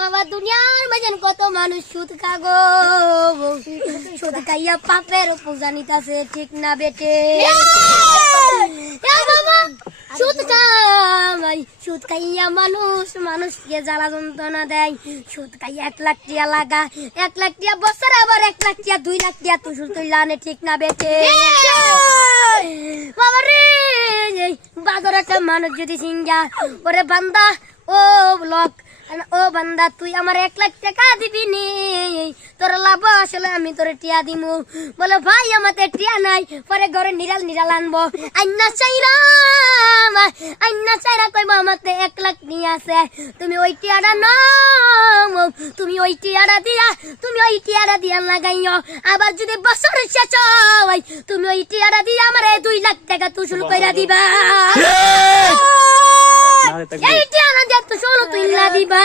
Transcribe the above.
বাবা দুনিয়ার মাঝে কত মানুষ সুদ খাগো, সুদ খাইয়া পাপের পূজা নিতাছে, ঠিক না বেটে? বাবা সুদ খাই, সুদ খাইয়া মানুষকে জ্বালা যন্ত্রণা দেয়। সুদ খাইয়া 1 লাখ টিয়া লাগা, 1 লাখ টিয়া বছর, আবার 1 লাখ টিয়া 2 লাখ টিয়া তুসুল তুইলা আনে, ঠিক না বেটে? বাবা রে বাজার একটা মানুষ যদি সিঙ্গা, ওরে বান্দা ও লোক, ও বান্দা তুই আমার 1 লাখ টাকা দিবি নি, তোর লাভ আসলে আমি তোরে টিয়া দিমু। বলে ভাই আমাতে টিয়া নাই, পরে ঘরে নিরাল আনবো। আইনা চাইরা কইবা আমাতে 1 লাখ নিয়ে আছে, তুমি ওই টিয়াটা নাও, তুমি ওই টিয়াটা দিয়া লাগাইও। আবার যদি বছর শেষ হয়, তুমি ওই টিয়াটা দিয়ে আমার 2 লাখ টাকা তুসুল কইরা দিবা। এই টিয়াটা দিয়ে তুসুল তুইলা দিবা।